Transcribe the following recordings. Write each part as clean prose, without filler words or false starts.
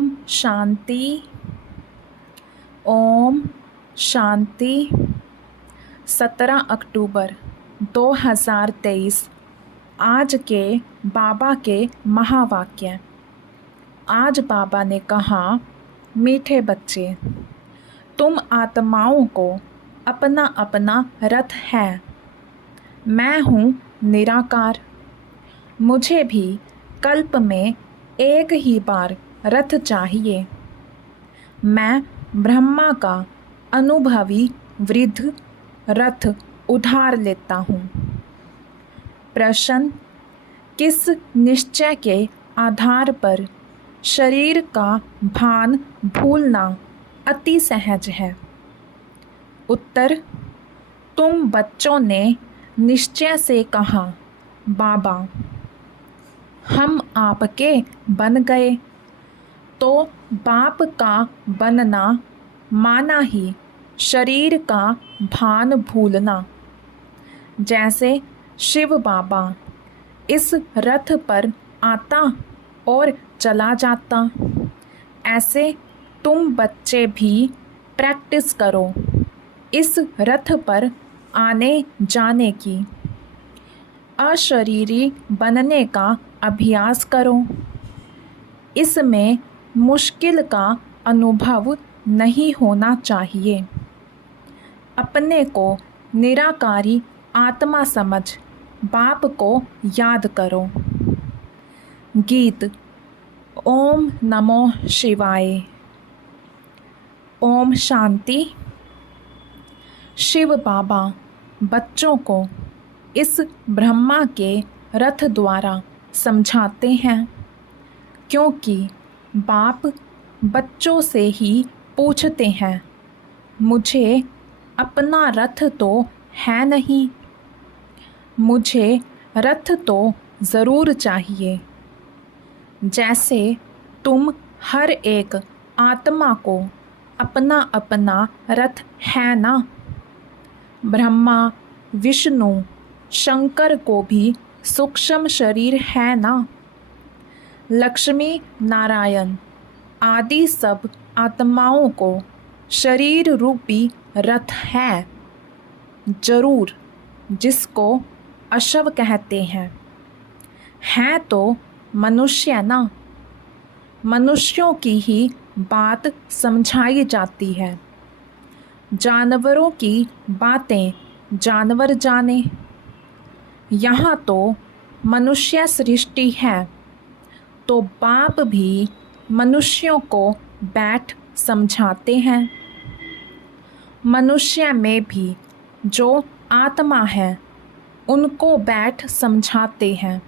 ओम शांति। ओम शांति। 17 अक्टूबर 2023 आज के बाबा के महावाक्य। आज बाबा ने कहा, मीठे बच्चे, तुम आत्माओं को अपना अपना रथ है। मैं हूँ निराकार। मुझे भी कल्प में एक ही बार रथ चाहिए। मैं ब्रह्मा का अनुभवी वृद्ध रथ उधार लेता हूँ। प्रश्न, किस निश्चय के आधार पर शरीर का भान भूलना अति सहज है? उत्तर, तुम बच्चों ने निश्चय से कहा, बाबा हम आपके बन गए, तो बाप का बनना माना ही शरीर का भान भूलना। जैसे शिव बाबा इस रथ पर आता और चला जाता, ऐसे तुम बच्चे भी प्रैक्टिस करो इस रथ पर आने जाने की। अशरीरी बनने का अभ्यास करो। इसमें मुश्किल का अनुभव नहीं होना चाहिए। अपने को निराकारी आत्मा समझ बाप को याद करो। गीत। ओम नमो शिवाय। ओम शांति। शिव बाबा बच्चों को इस ब्रह्मा के रथ द्वारा समझाते हैं, क्योंकि बाप बच्चों से ही पूछते हैं, मुझे अपना रथ तो है नहीं, मुझे रथ तो ज़रूर चाहिए। जैसे तुम हर एक आत्मा को अपना अपना रथ है ना। ब्रह्मा, विष्णु, शंकर को भी सूक्ष्म शरीर है ना। लक्ष्मी नारायण आदि सब आत्माओं को शरीर रूपी रथ है जरूर, जिसको अशव कहते हैं। है तो मनुष्य ना। मनुष्यों की ही बात समझाई जाती है। जानवरों की बातें जानवर जाने। यहाँ तो मनुष्य सृष्टि है, तो बाप भी मनुष्यों को बैठ समझाते हैं। मनुष्य में भी जो आत्मा है, उनको बैठ समझाते हैं।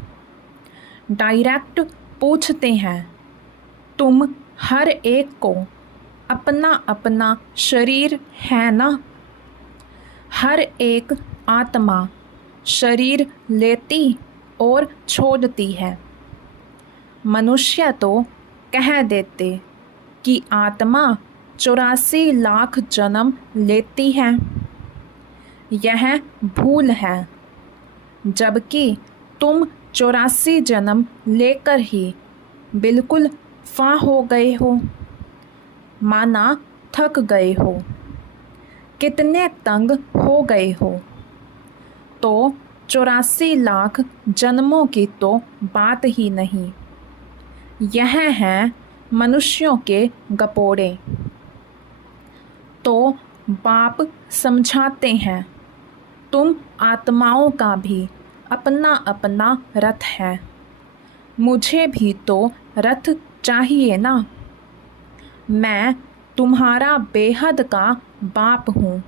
डायरेक्ट पूछते हैं, तुम हर एक को अपना अपना शरीर है ना। हर एक आत्मा शरीर लेती और छोड़ती है। मनुष्य तो कह देते कि आत्मा 84 लाख जन्म लेती है। यह भूल है, जबकि तुम 84 जन्म लेकर ही बिल्कुल फा हो गए हो, माना थक गए हो, कितने तंग हो गए हो। तो 84 लाख जन्मों की तो बात ही नहीं। यह हैं मनुष्यों के गपोड़े। तो बाप समझाते हैं, तुम आत्माओं का भी अपना अपना रथ है। मुझे भी तो रथ चाहिए ना। मैं तुम्हारा बेहद का बाप हूँ।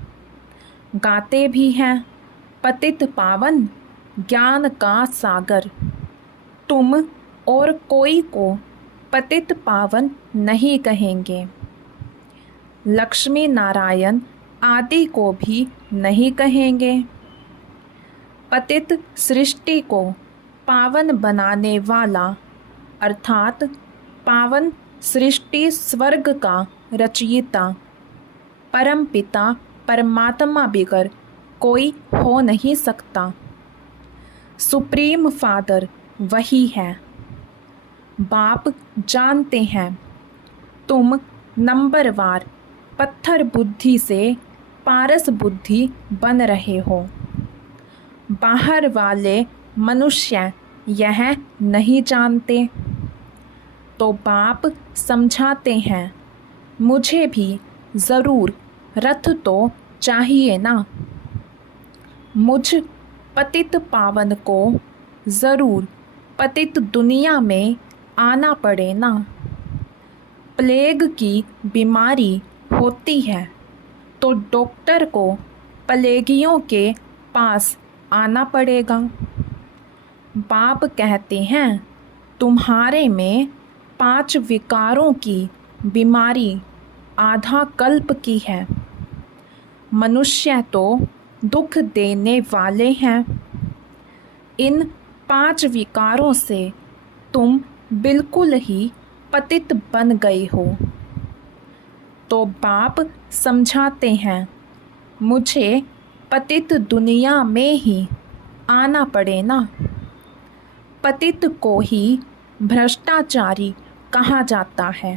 गाते भी हैं, पतित पावन ज्ञान का सागर। तुम और कोई को पतित पावन नहीं कहेंगे। लक्ष्मी नारायण आदि को भी नहीं कहेंगे। पतित सृष्टि को पावन बनाने वाला, अर्थात पावन सृष्टि स्वर्ग का रचयिता परम पिता परमात्मा बिगर कोई हो नहीं सकता। सुप्रीम फादर वही है। बाप जानते हैं तुम नंबरवार पत्थर बुद्धि से पारस बुद्धि बन रहे हो। बाहर वाले मनुष्य यह नहीं जानते, तो बाप समझाते हैं, मुझे भी ज़रूर रथ तो चाहिए ना। मुझ पतित पावन को ज़रूर पतित दुनिया में आना पड़े ना। प्लेग की बीमारी होती है तो डॉक्टर को प्लेगियों के पास आना पड़ेगा। बाप कहते हैं, तुम्हारे में 5 विकारों की बीमारी आधा कल्प की है। मनुष्य तो दुख देने वाले हैं। इन 5 विकारों से तुम बिल्कुल ही पतित बन गए हो। तो बाप समझाते हैं, मुझे पतित दुनिया में ही आना पड़े ना। पतित को ही भ्रष्टाचारी कहा जाता है,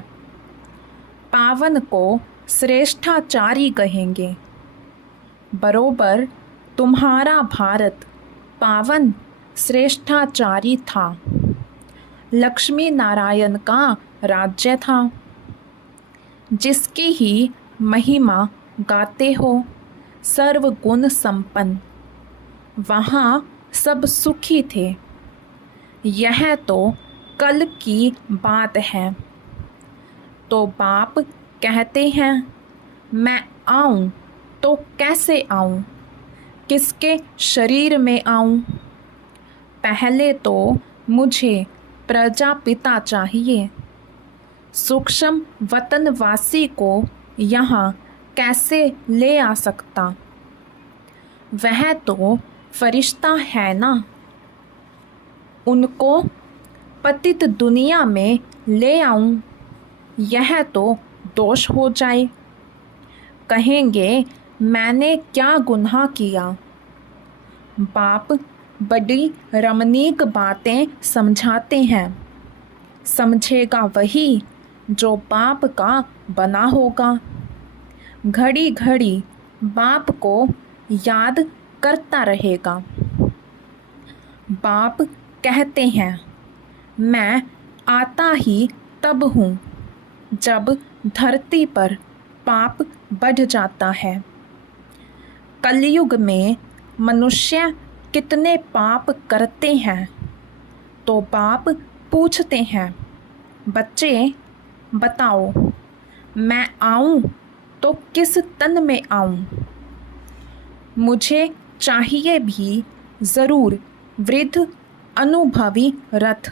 पावन को श्रेष्ठाचारी कहेंगे। बरोबर तुम्हारा भारत पावन श्रेष्ठाचारी था। लक्ष्मी नारायण का राज्य था, जिसकी ही महिमा गाते हो सर्वगुण संपन्न। वहाँ सब सुखी थे। यह तो कल की बात है। तो बाप कहते हैं, मैं आऊँ तो कैसे आऊँ, किसके शरीर में आऊँ? पहले तो मुझे प्रजापिता चाहिए। सूक्ष्म वतनवासी को यहाँ कैसे ले आ सकता? वह तो फरिश्ता है ना। उनको पतित दुनिया में ले आऊं, यह तो दोष हो जाए। कहेंगे, मैंने क्या गुनाह किया? बाप बड़ी रमणीक बातें समझाते हैं। समझेगा वही जो बाप का बना होगा। घड़ी घड़ी बाप को याद करता रहेगा। बाप कहते हैं, मैं आता ही तब हूँ जब धरती पर पाप बढ़ जाता है। कलयुग में मनुष्य कितने पाप करते हैं, तो बाप पूछते हैं, बच्चे बताओ, मैं आऊँ तो किस तन में आऊँ? मुझे चाहिए भी ज़रूर वृद्ध अनुभवी रथ।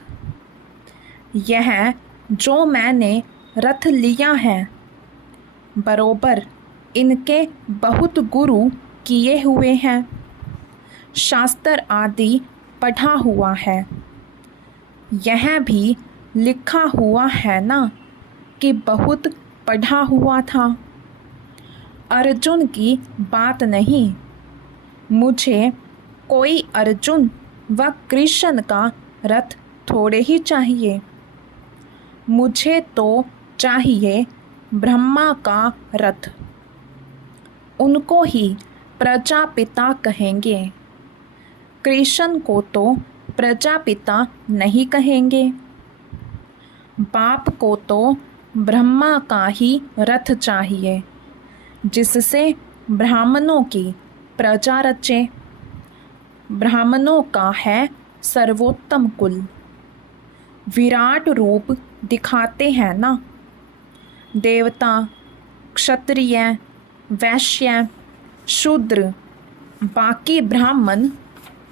यह जो मैंने रथ लिया है, बरोबर इनके बहुत गुरु किए हुए हैं। शास्त्र आदि पढ़ा हुआ है। यह भी लिखा हुआ है ना कि बहुत पढ़ा हुआ था। अर्जुन की बात नहीं। मुझे कोई अर्जुन व कृष्ण का रथ थोड़े ही चाहिए। मुझे तो चाहिए ब्रह्मा का रथ। उनको ही प्रजापिता कहेंगे। कृष्ण को तो प्रजापिता नहीं कहेंगे। बाप को तो ब्रह्मा का ही रथ चाहिए, जिससे ब्राह्मणों की प्रजा रचे। ब्राह्मणों का है सर्वोत्तम कुल। विराट रूप दिखाते हैं ना। देवता, क्षत्रिय, वैश्य, शूद्र, बाकी ब्राह्मण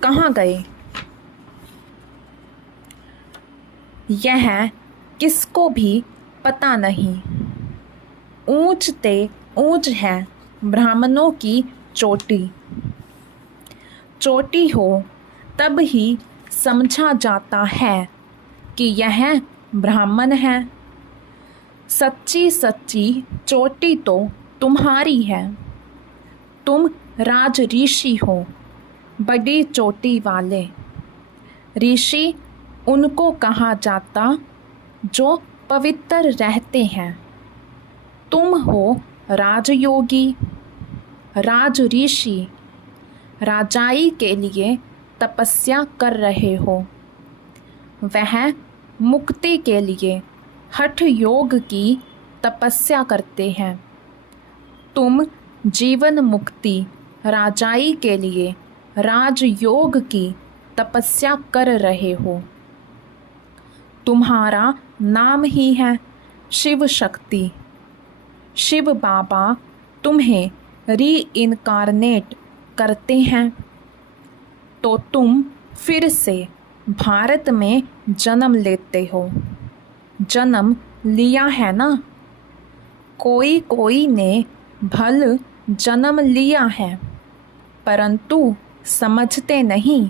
कहाँ गए? यह किसको भी पता नहीं। ऊंच ते ऊंच है ब्राह्मणों की चोटी। चोटी हो तब ही समझा जाता है कि यह ब्राह्मण है। सच्ची सच्ची चोटी तो तुम्हारी है। तुम राज ऋषि हो, बड़ी चोटी वाले। ऋषि उनको कहा जाता जो पवित्र रहते हैं। तुम हो राजयोगी, राज ऋषि, राजाई के लिए तपस्या कर रहे हो। वह मुक्ति के लिए हठ योग की तपस्या करते हैं। तुम जीवन मुक्ति राजाई के लिए राजयोग की तपस्या कर रहे हो। तुम्हारा नाम ही है शिव शक्ति। शिव बाबा तुम्हें रीइनकारनेट करते हैं तो तुम फिर से भारत में जन्म लेते हो। जन्म लिया है ना? कोई कोई ने भल जन्म लिया है, परंतु समझते नहीं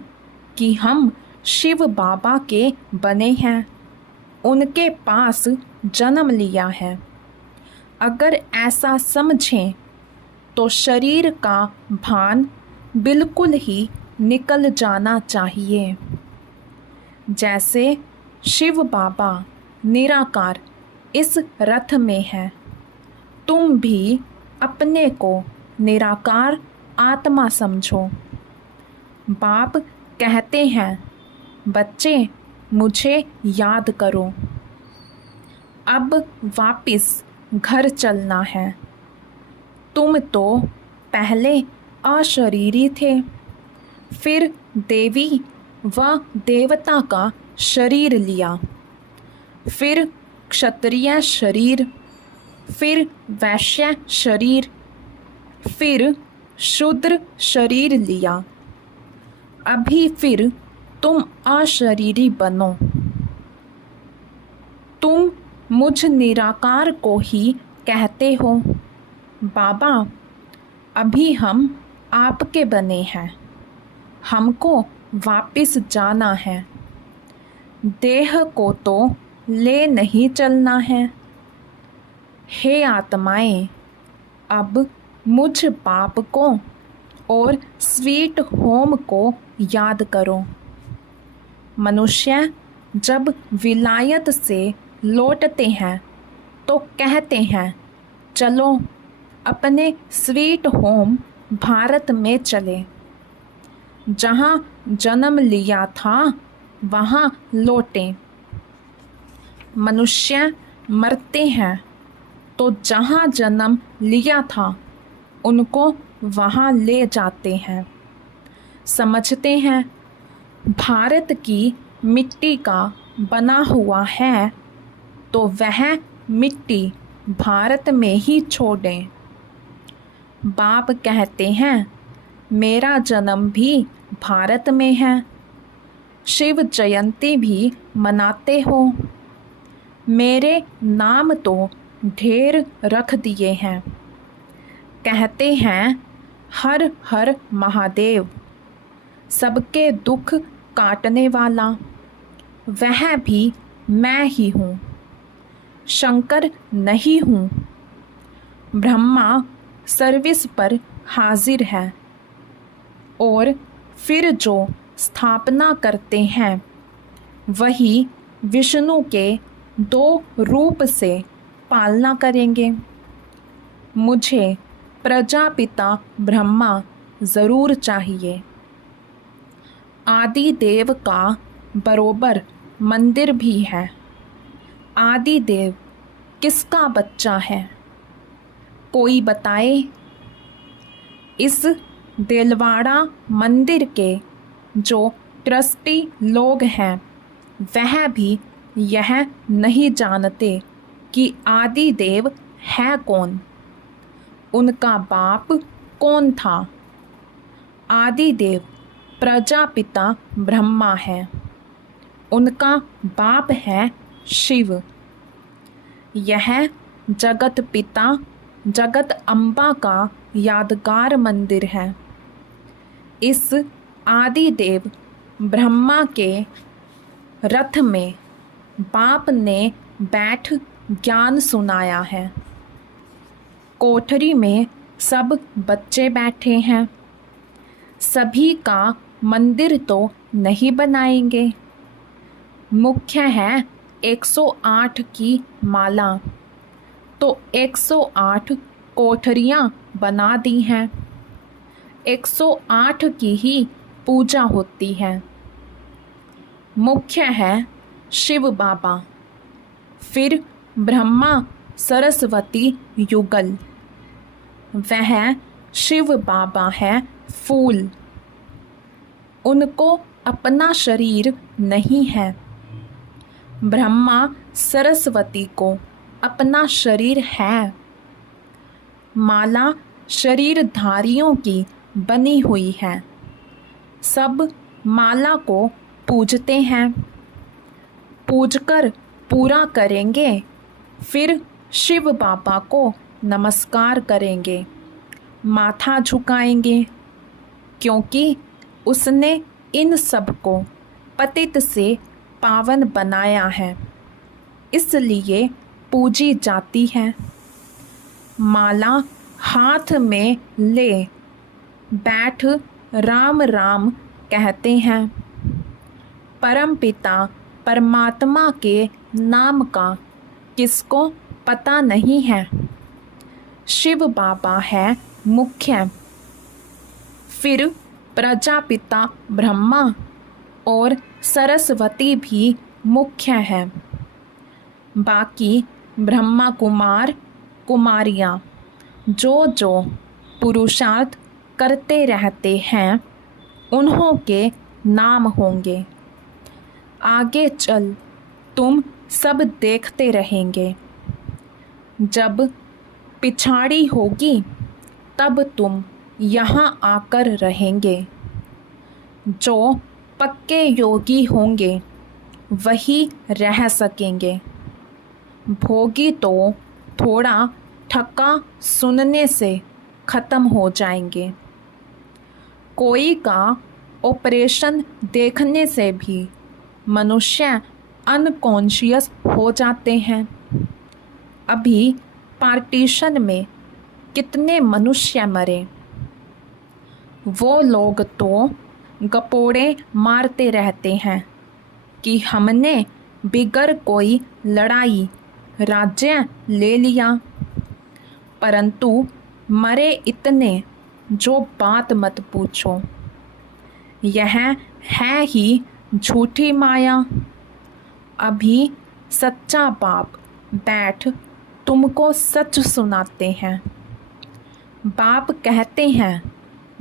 कि हम शिव बाबा के बने हैं, उनके पास जन्म लिया है। अगर ऐसा समझें तो शरीर का भान बिल्कुल ही निकल जाना चाहिए। जैसे शिव बाबा निराकार इस रथ में है, तुम भी अपने को निराकार आत्मा समझो। बाप कहते हैं, बच्चे मुझे याद करो। अब वापिस घर चलना है। तुम तो पहले अशरीरी थे, फिर देवी व देवता का शरीर लिया, फिर क्षत्रिय शरीर, फिर वैश्य शरीर, फिर शूद्र शरीर लिया। अभी फिर तुम अशरीरी बनो। तुम मुझ निराकार को ही कहते हो। बाबा, अभी हम आपके बने हैं, हमको वापिस जाना है। देह को तो ले नहीं चलना है। हे आत्माएं, अब मुझ बाप को और स्वीट होम को याद करो। मनुष्य जब विलायत से लौटते हैं तो कहते हैं, चलो अपने स्वीट होम भारत में चले। जहाँ जन्म लिया था वहाँ लौटें। मनुष्य मरते हैं तो जहाँ जन्म लिया था उनको वहाँ ले जाते हैं। समझते हैं भारत की मिट्टी का बना हुआ है तो वह मिट्टी भारत में ही छोड़ें। बाप कहते हैं, मेरा जन्म भी भारत में है, शिव जयंती भी मनाते हो। मेरे नाम तो ढेर रख दिए हैं। कहते हैं हर हर महादेव, सबके दुख काटने वाला, वह भी मैं ही हूँ। शंकर नहीं हूँ। ब्रह्मा सर्विस पर हाजिर है और फिर जो स्थापना करते हैं वही विष्णु के 2 रूप से पालना करेंगे। मुझे प्रजापिता ब्रह्मा ज़रूर चाहिए। आदि देव का बरोबर मंदिर भी है। आदि देव किसका बच्चा है? कोई बताए। इस देलवाड़ा मंदिर के जो ट्रस्टी लोग हैं वह भी यह नहीं जानते कि आदि देव है कौन, उनका बाप कौन था। आदि देव प्रजापिता ब्रह्मा है, उनका बाप है शिव। यह जगत पिता जगत अम्बा का यादगार मंदिर है। इस आदि देव ब्रह्मा के रथ में बाप ने बैठ ज्ञान सुनाया है। कोठरी में सब बच्चे बैठे हैं। सभी का मंदिर तो नहीं बनाएंगे। मुख्य है 108 की माला, तो 108 कोठरियाँ बना दी हैं। 108 की ही पूजा होती है। मुख्य है शिव बाबा, फिर ब्रह्मा सरस्वती युगल। वह शिव बाबा है फूल, उनको अपना शरीर नहीं है। ब्रह्मा सरस्वती को अपना शरीर है। माला शरीरधारियों की बनी हुई है। सब माला को पूजते हैं। पूजकर पूरा करेंगे, फिर शिव बाबा को नमस्कार करेंगे, माथा झुकाएंगे, क्योंकि उसने इन सब को पतित से पावन बनाया है, इसलिए पूजी जाती है। माला हाथ में ले बैठ राम राम कहते हैं। परमपिता परमात्मा के नाम का किसको पता नहीं है। शिव बाबा है मुख्य, फिर प्रजापिता ब्रह्मा और सरस्वती भी मुख्य है। बाकी ब्रह्मा कुमार कुमारियाँ जो जो पुरुषार्थ करते रहते हैं, उन्हों के नाम होंगे। आगे चल तुम सब देखते रहेंगे। जब पिछाड़ी होगी तब तुम यहाँ आकर रहेंगे। जो पक्के योगी होंगे वही रह सकेंगे। भोगी तो थोड़ा ठक्का सुनने से ख़त्म हो जाएंगे। कोई का ऑपरेशन देखने से भी मनुष्य अनकॉन्शियस हो जाते हैं। अभी पार्टीशन में कितने मनुष्य मरे। वो लोग तो गपोड़े मारते रहते हैं कि हमने बिगर कोई लड़ाई राज्य ले लिया, परंतु मरे इतने जो बात मत पूछो। यह है ही झूठी माया। अभी सच्चा बाप बैठ तुमको सच सुनाते हैं। बाप कहते हैं,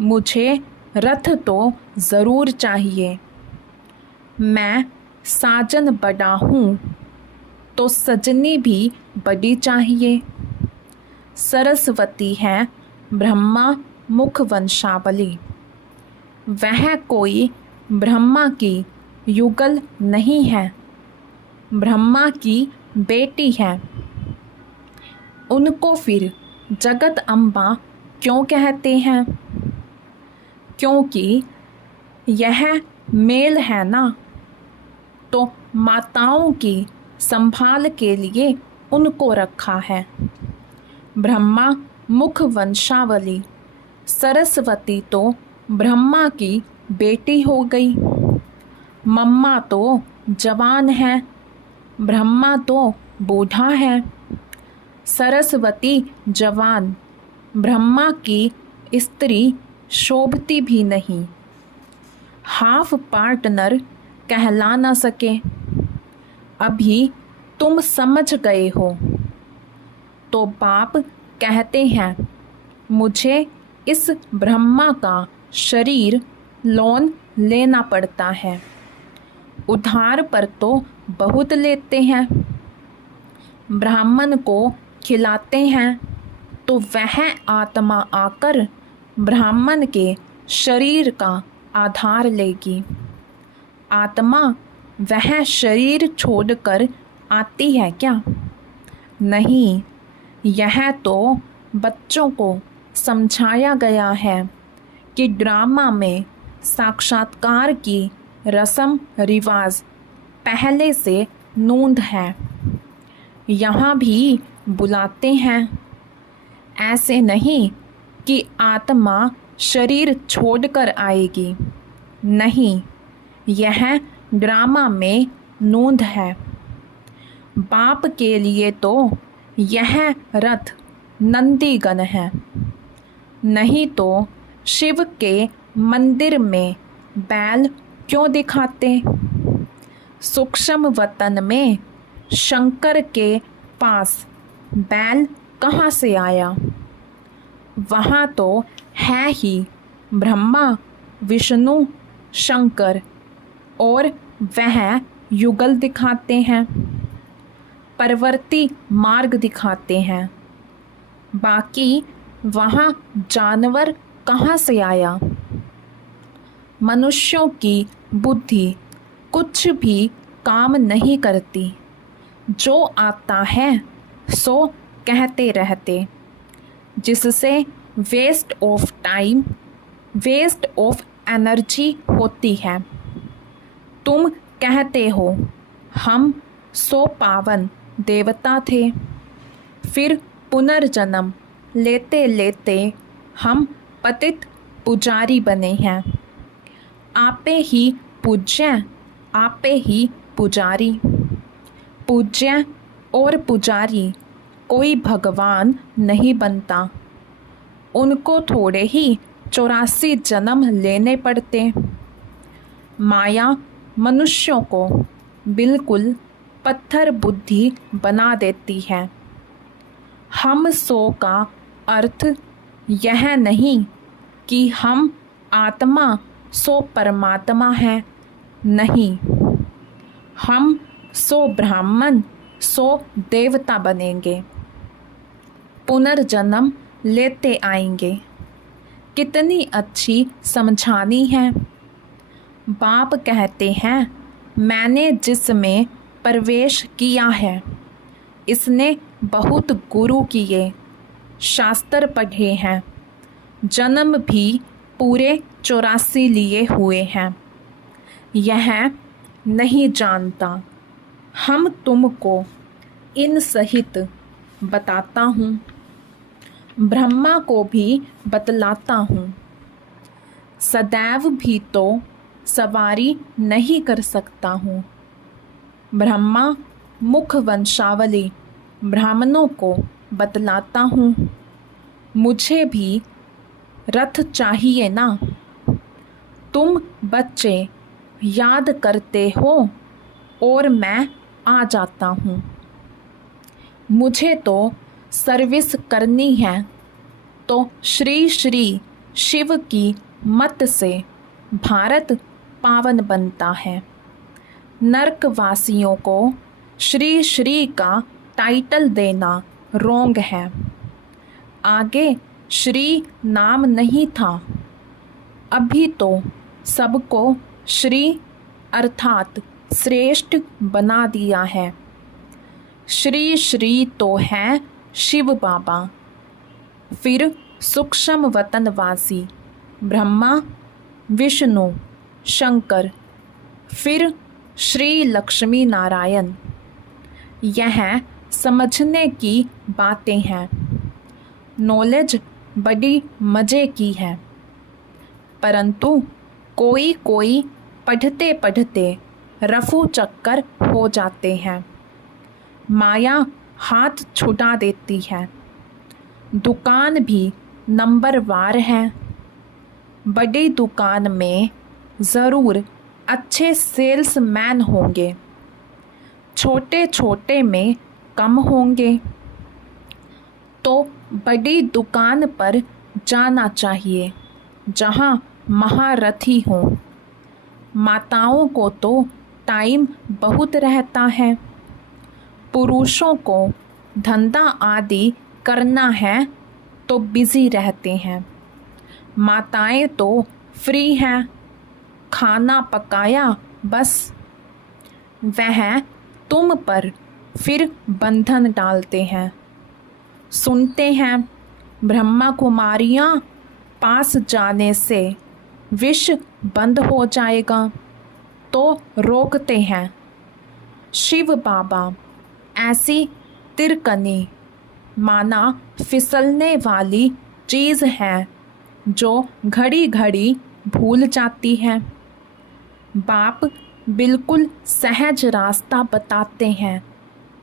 मुझे रथ तो ज़रूर चाहिए। मैं साजन बड़ा हूँ तो सजनी भी बड़ी चाहिए। सरस्वती है ब्रह्मा मुख वंशावली। वह कोई ब्रह्मा की युगल नहीं है, ब्रह्मा की बेटी है। उनको फिर जगत अम्बा क्यों कहते हैं? क्योंकि यह मेल है ना, तो माताओं की संभाल के लिए उनको रखा है। ब्रह्मा मुख वंशावली, सरस्वती तो ब्रह्मा की बेटी हो गई। मम्मा तो जवान है, ब्रह्मा तो बूढ़ा है। सरस्वती जवान, ब्रह्मा की स्त्री शोभती भी नहीं। हाफ पार्टनर कहला न सके। अभी तुम समझ गए हो। तो बाप कहते हैं, मुझे इस ब्रह्मा का शरीर लोन लेना पड़ता है। उधार पर तो बहुत लेते हैं। ब्राह्मण को खिलाते हैं तो वह आत्मा आकर ब्राह्मण के शरीर का आधार लेगी। आत्मा वह शरीर छोड़कर आती है क्या? नहीं, यह तो बच्चों को समझाया गया है कि ड्रामा में साक्षात्कार की रस्म रिवाज पहले से नूंद है। यहाँ भी बुलाते हैं। ऐसे नहीं कि आत्मा शरीर छोड़कर आएगी। नहीं, यह ड्रामा में नूंद है। बाप के लिए तो यह रथ नंदीगण है। नहीं तो शिव के मंदिर में बैल क्यों दिखाते? सूक्ष्म वतन में शंकर के पास बैल कहाँ से आया? वहाँ तो है ही ब्रह्मा, विष्णु, शंकर, और वह युगल दिखाते हैं, परवर्ती मार्ग दिखाते हैं। बाकी वहाँ जानवर कहाँ से आया? मनुष्यों की बुद्धि कुछ भी काम नहीं करती। जो आता है सो कहते रहते, जिससे waste of time, waste of energy होती है। तुम कहते हो हम सो पावन देवता थे, फिर पुनर्जन्म लेते लेते हम पतित पुजारी बने हैं। आपे ही पूज्य, आपे ही पुजारी। पूज्य और पुजारी कोई भगवान नहीं बनता। उनको थोड़े ही 84 जन्म लेने पड़ते। माया मनुष्यों को बिल्कुल पत्थर बुद्धि बना देती है। हम सो का अर्थ यह नहीं कि हम आत्मा सो परमात्मा है, नहीं। हम सो ब्राह्मण, सो देवता बनेंगे, पुनर्जन्म लेते आएंगे। कितनी अच्छी समझानी है। बाप कहते हैं मैंने जिसमें प्रवेश किया है, इसने बहुत गुरु किए, शास्त्र पढ़े हैं, जन्म भी पूरे 84 लिए हुए हैं। यह नहीं जानता। हम तुमको इन सहित बताता हूँ, ब्रह्मा को भी बतलाता हूँ। सदैव भी तो सवारी नहीं कर सकता हूँ। ब्रह्मा मुख वंशावली ब्राह्मणों को बतलाता हूँ। मुझे भी रथ चाहिए ना। तुम बच्चे याद करते हो और मैं आ जाता हूँ। मुझे तो सर्विस करनी है, तो श्री श्री शिव की मत से भारत पावन बनता है। नरकवासियों को श्री श्री का टाइटल देना रोंग है। आगे श्री नाम नहीं था, अभी तो सबको श्री अर्थात श्रेष्ठ बना दिया है। श्री श्री तो है शिव बाबा, फिर सूक्ष्म वतनवासी ब्रह्मा, विष्णु, शंकर, फिर श्री लक्ष्मी नारायण। यह समझने की बातें हैं। नॉलेज बड़ी मज़े की है, परंतु कोई कोई पढ़ते पढ़ते रफू चक्कर हो जाते हैं। माया हाथ छुटा देती है। दुकान भी नंबरवार है। बड़ी दुकान में ज़रूर अच्छे सेल्समैन होंगे, छोटे छोटे में कम होंगे। तो बड़ी दुकान पर जाना चाहिए जहाँ महारथी हों। माताओं को तो टाइम बहुत रहता है। पुरुषों को धंधा आदि करना है तो बिज़ी रहते हैं। माताएं तो फ्री हैं, खाना पकाया बस। वह तुम पर फिर बंधन डालते हैं। सुनते हैं ब्रह्मा कुमारियाँ पास जाने से विष बंद हो जाएगा, तो रोकते हैं। शिव बाबा ऐसी तिरकनी माना फिसलने वाली चीज़ है जो घड़ी घड़ी भूल जाती है। बाप बिल्कुल सहज रास्ता बताते हैं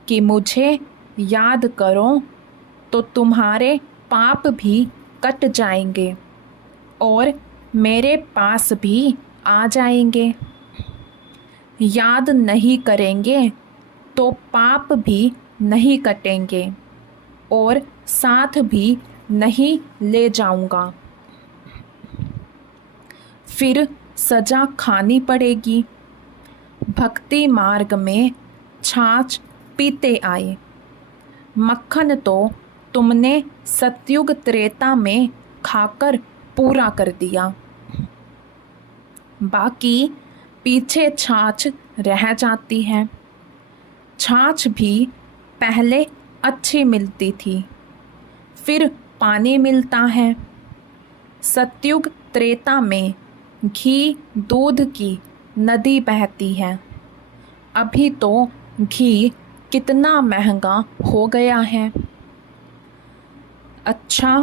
कि मुझे याद करो तो तुम्हारे पाप भी कट जाएंगे और मेरे पास भी आ जाएंगे। याद नहीं करेंगे तो पाप भी नहीं कटेंगे और साथ भी नहीं ले जाऊंगा। फिर सजा खानी पड़ेगी। भक्ति मार्ग में छाछ पीते आए। मक्खन तो तुमने सतयुग त्रेता में खाकर पूरा कर दिया। बाकी पीछे छाछ रह जाती है। छाछ भी पहले अच्छी मिलती थी, फिर पानी मिलता है। सतयुग त्रेता में घी दूध की नदी बहती है। अभी तो घी कितना महंगा हो गया है। अच्छा,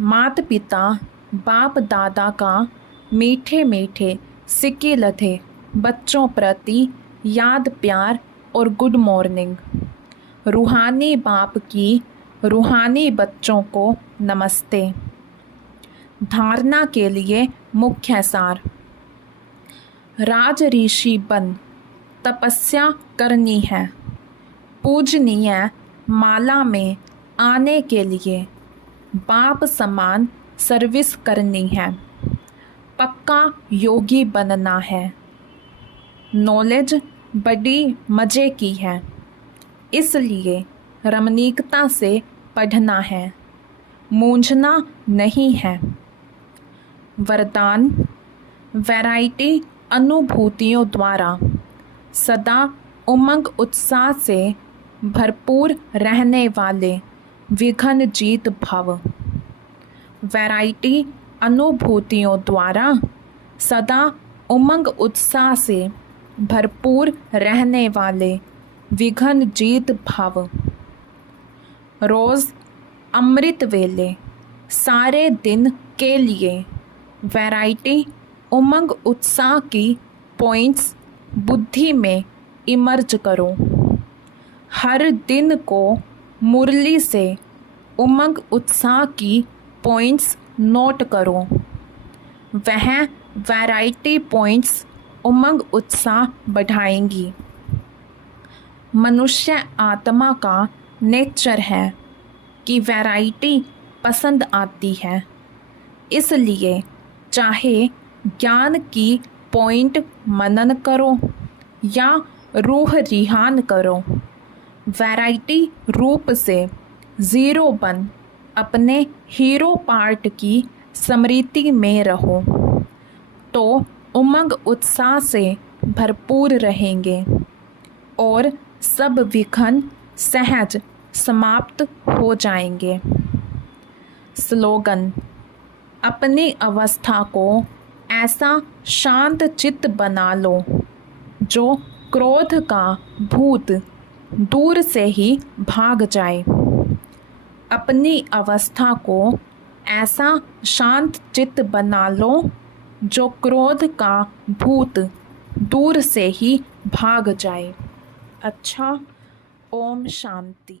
माता पिता बाप दादा का मीठे मीठे सिक्के लधे बच्चों प्रति याद प्यार और गुड मॉर्निंग। रूहानी बाप की रूहानी बच्चों को नमस्ते। धारणा के लिए मुख्य सार। राज ऋषि बन तपस्या करनी है। पूजनीय माला में आने के लिए बाप समान सर्विस करनी है। पक्का योगी बनना है। नॉलेज बड़ी मज़े की है, इसलिए रमणीकता से पढ़ना है, मूंझना नहीं है। वरदान। वैरायटी अनुभूतियों द्वारा सदा उमंग उत्साह से भरपूर रहने वाले विघ्न जीत भव। वैरायटी अनुभूतियों द्वारा सदा उमंग उत्साह से भरपूर रहने वाले विघ्न जीत भव। रोज़ अमृत वेले सारे दिन के लिए वैरायटी उमंग उत्साह की पॉइंट्स बुद्धि में इमर्ज करो। हर दिन को मुरली से उमंग उत्साह की पॉइंट्स नोट करो। वह वैरायटी पॉइंट्स उमंग उत्साह बढ़ाएंगी। मनुष्य आत्मा का नेचर है कि वैरायटी पसंद आती है, इसलिए चाहे ज्ञान की पॉइंट मनन करो या रूह रिहान करो, वैरायटी रूप से ज़ीरो बन अपने हीरो पार्ट की स्मृति में रहो तो उमंग उत्साह से भरपूर रहेंगे और सब विघ्न सहज समाप्त हो जाएंगे। स्लोगन। अपनी अवस्था को ऐसा शांत चित्त बना लो जो क्रोध का भूत दूर से ही भाग जाए। अपनी अवस्था को ऐसा शांत चित्त बना लो जो क्रोध का भूत दूर से ही भाग जाए। अच्छा, ओम शांति।